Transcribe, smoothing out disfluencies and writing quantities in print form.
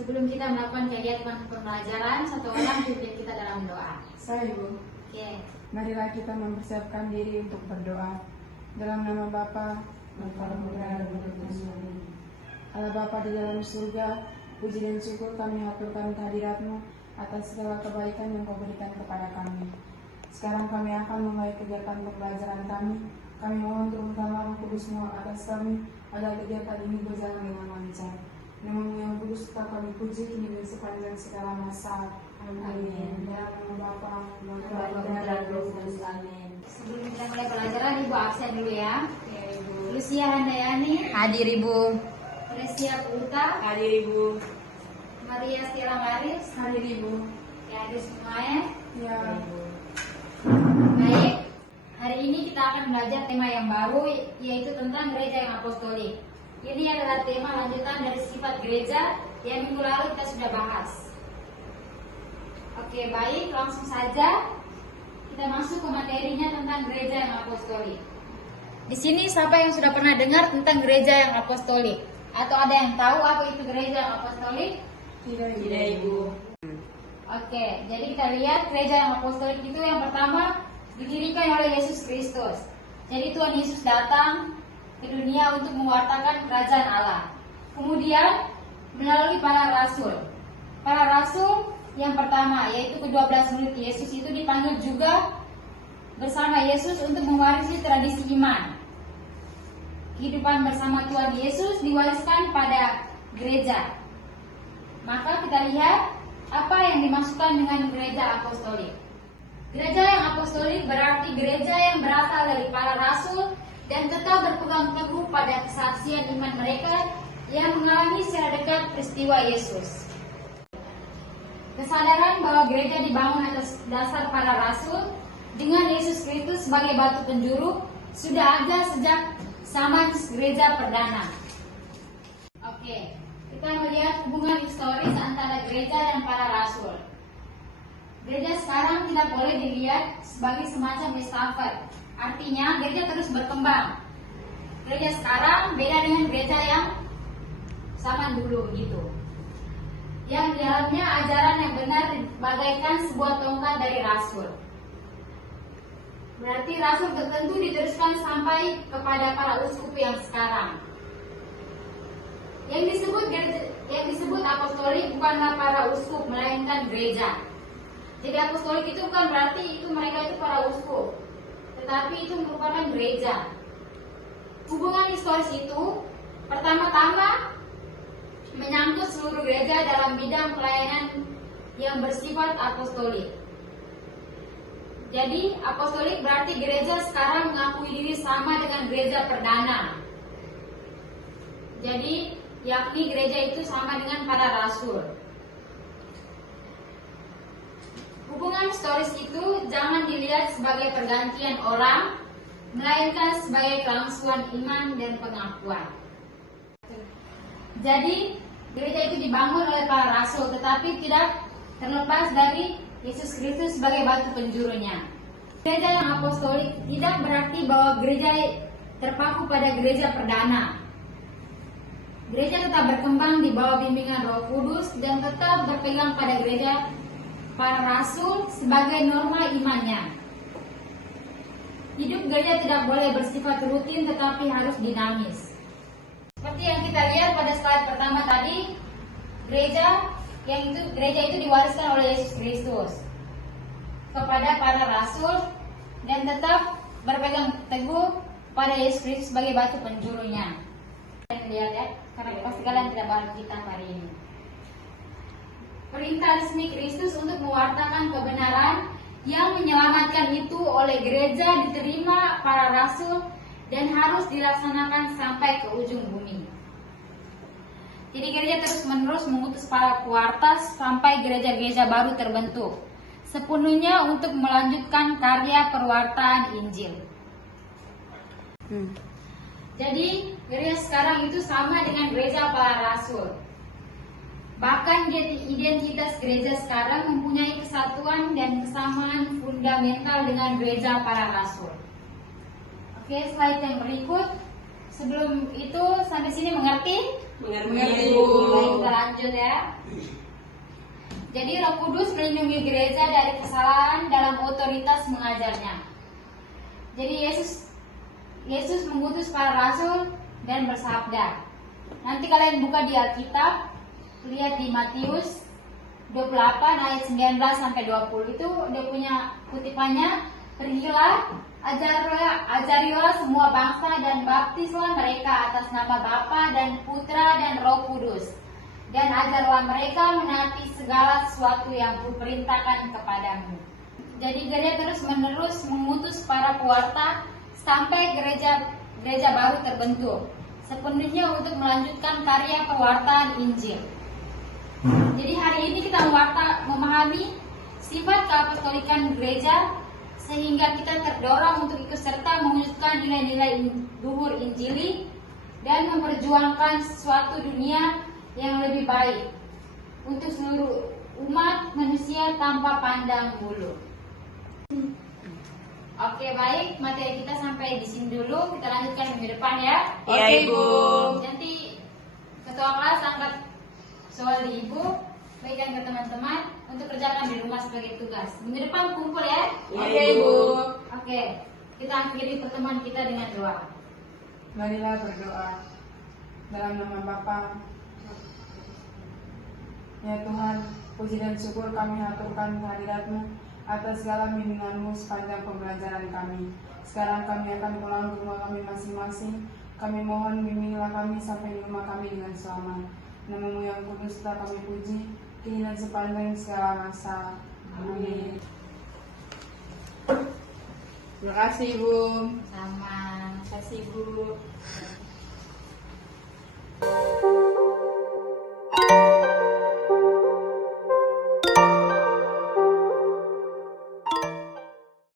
Sebelum kita melakukan kegiatan pembelajaran, satu orang pimpin kita dalam doa. Saya, Ibu. Oke. Marilah kita mempersiapkan diri untuk berdoa. Dalam nama Bapa, dan Putra dan Roh Kudus. Allah Bapa di dalam surga, puji dan syukur kami haturkan kehadirat-Mu atas segala kebaikan yang Kau berikan kepada kami. Sekarang kami akan memulai kegiatan pembelajaran kami. Kami mohon turunkanlah Roh Kudus-Mu atas kami, agar kegiatan ini berjalan dengan lancar. Nama-Mu yang kudus tetap kami puji kini dan sepanjang segala masa. Amin. Dalam nama Bapa, dan Putra dan Roh Kudus. Amin. Sebelum kita mulai pelajaran, Ibu absen dulu ya. Ya, Ibu. Lucia Handayani, Hadir Ibu. Presia Puta, Hadir Ibu. Maria Stella Maris, Hadir Ibu. ya hadir semuanya. Ya. Baik, hari ini kita akan belajar tema yang baru, yaitu tentang gereja yang apostolik. Ini adalah tema lanjutan dari sifat gereja yang minggu lalu kita sudah bahas. Oke, baik, langsung saja kita masuk ke materinya tentang gereja yang apostolik. Di sini siapa yang sudah pernah dengar tentang gereja yang apostolik? Atau ada yang tahu apa itu gereja yang apostolik? Tidak, Ibu. Tidak Ibu. Oke, jadi kita lihat gereja yang apostolik itu yang pertama didirikan oleh Yesus Kristus. Jadi Tuhan Yesus datang ke dunia untuk mewartakan kerajaan Allah. Kemudian melalui para rasul. Para rasul yang pertama yaitu ke-12 murid Yesus itu dipanggil juga bersama Yesus untuk mewarisi tradisi iman. Kehidupan bersama Tuhan Yesus diwariskan pada gereja. Maka kita lihat apa yang dimaksudkan dengan gereja apostolik. Gereja yang apostolik berarti gereja yang berasal dari para rasul dan tetap berpegang teguh pada kesaksian iman mereka yang mengalami secara dekat peristiwa Yesus. Kesadaran bahwa gereja dibangun atas dasar para rasul dengan Yesus Kristus sebagai batu penjuru sudah ada sejak zaman gereja perdana. Oke, kita melihat hubungan historis antara gereja dan para rasul. Gereja sekarang tidak boleh dilihat sebagai semacam estafet. Artinya gereja terus berkembang. Gereja sekarang beda dengan gereja yang zaman dulu gitu. Yang di dalamnya ajaran yang benar bagaikan sebuah tongkat dari rasul. Berarti rasul tertentu diteruskan sampai kepada para uskup yang sekarang. Yang disebut apostolik bukanlah para uskup melainkan gereja. Jadi apostolik itu bukan berarti itu mereka itu para uskup, tetapi itu merupakan gereja. Hubungan historis itu pertama-tama menyangkut seluruh gereja dalam bidang pelayanan yang bersifat apostolik. Jadi apostolik berarti gereja sekarang mengakui diri sama dengan gereja perdana. Jadi yakni gereja itu sama dengan para rasul. Hubungan historis itu jangan dilihat sebagai pergantian orang, melainkan sebagai kelangsungan iman dan pengakuan. Jadi gereja itu dibangun oleh para rasul, tetapi tidak terlepas dari Yesus Kristus sebagai batu penjurunya. Gereja yang apostolik tidak berarti bahwa gereja terpaku pada gereja perdana. Gereja tetap berkembang di bawah bimbingan Roh Kudus dan tetap berpegang pada gereja para rasul sebagai norma imannya. Hidup gereja tidak boleh bersifat rutin tetapi harus dinamis. Seperti yang kita lihat pada slide pertama tadi, gereja itu diwariskan oleh Yesus Kristus kepada para rasul dan tetap berpegang teguh pada Yesus Kristus sebagai batu penjurunya. Lihat ya, karena pasti kalian tidak bakal kita hari ini. Perintah resmi Kristus untuk mewartakan kebenaran yang menyelamatkan itu oleh gereja diterima para rasul dan harus dilaksanakan sampai ke ujung bumi. Jadi gereja terus-menerus mengutus para pewartas sampai gereja-gereja baru terbentuk, sepenuhnya untuk melanjutkan karya perwartaan Injil. Jadi gereja sekarang itu sama dengan gereja para rasul. Bahkan identitas gereja sekarang mempunyai kesatuan dan kesamaan fundamental dengan gereja para rasul. Oke, slide yang berikut. Sebelum itu sampai sini mengerti? Mengerti, Bu. Baik, kita lanjut ya. Jadi Roh Kudus melindungi gereja dari kesalahan dalam otoritas mengajarnya. Jadi Yesus mengutus para rasul dan bersabda. Nanti kalian buka di Alkitab, lihat di Matius 28 ayat 19 sampai 20, itu dia punya kutipannya. Pergilah, ajarilah semua bangsa dan baptislah mereka atas nama Bapa dan Putra dan Roh Kudus. Dan ajarlah mereka menaati segala sesuatu yang kuperintahkan kepadamu. Jadi gereja terus menerus mengutus para pewarta sampai gereja baru terbentuk, sepenuhnya untuk melanjutkan karya pewartaan Injil. Jadi hari ini kita memahami sifat keapostolikan gereja, sehingga kita terdorong untuk ikut serta mewujudkan nilai-nilai luhur Injili dan memperjuangkan suatu dunia yang lebih baik untuk seluruh umat manusia tanpa pandang bulu. Oke, baik, materi kita sampai di sini dulu. Kita lanjutkan minggu depan ya. Iya, Ibu. Nanti ketua kelas angkat soal di Ibu, bagikan ke teman-teman untuk kerjakan di rumah sebagai tugas. Minggu depan kumpul ya. Iya, Oke, Ibu. Bu. Oke, kita akhiri pertemuan kita dengan doa. Marilah berdoa. Dalam nama Bapa. Ya Tuhan, puji dan syukur kami haturkan kehadirat-Mu atas segala bimbingan-Mu sepanjang pembelajaran kami. Sekarang kami akan pulang ke rumah kami masing-masing. Kami mohon bimbinglah kami sampai di rumah kami dengan selamat. Nama-Mu yang kudus telah kami puji, kini dan sepanjang segala masa. Amin. Terima kasih, Bu. Sama. Terima kasih, Bu.